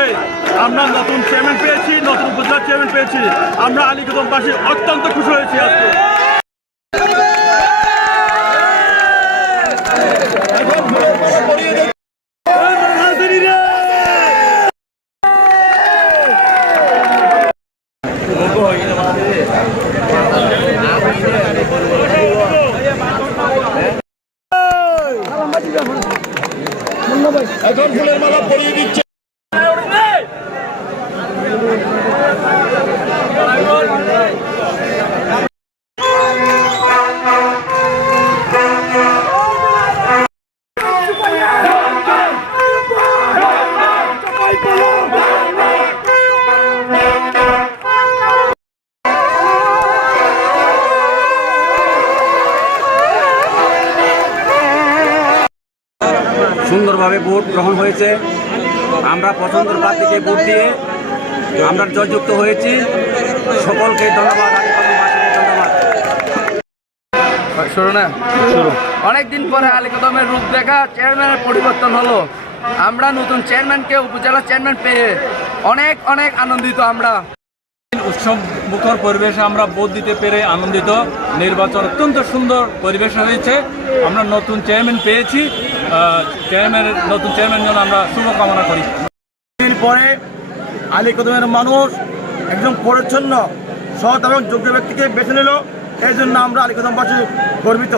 হয়ে আমরা নতুন চেয়ারম্যান পেয়েছি নতুন উপজেলার চেয়ারম্যান পেয়েছি। আমরা আলী কদম পাশে অত্যন্ত খুশি হয়েছি আজকে। এখন ফুলের মালা পরিয়ে সুন্দরভাবে ভোট গ্রহণ হয়েছে। আমরা পছন্দের প্রার্থীকে ভোট দিয়ে আমরা জয়যুক্ত হয়েছি। সকলকে ধন্যবাদ শুরু না? শুরু। অনেকদিন পরে আলিকদমের রূপ দেখা চেয়ারম্যানের পরিবর্তন হলো। আমরা নতুন চেয়ারম্যানকে উপজেলা চেয়ারম্যান পেয়ে অনেক অনেক আনন্দিত আমরা। উৎসব মুখর পরিবেশে আমরা ভোট দিতে পেরে আনন্দিত। নির্বাচন অত্যন্ত সুন্দর পরিবেশ হয়েছে। আমরা নতুন চেয়ারম্যান পেয়েছি। চেয়ারম্যানের নতুন চেয়ারম্যান জন্য আমরা শুভকামনা করি। দিন পরে আলী কদমের মানুষ একদম পরিচ্ছন্ন, সৎ এবং যোগ্য ব্যক্তিকে বেছে নিল। এই জন্য আমরা আলী কদমবাসী গর্বিত।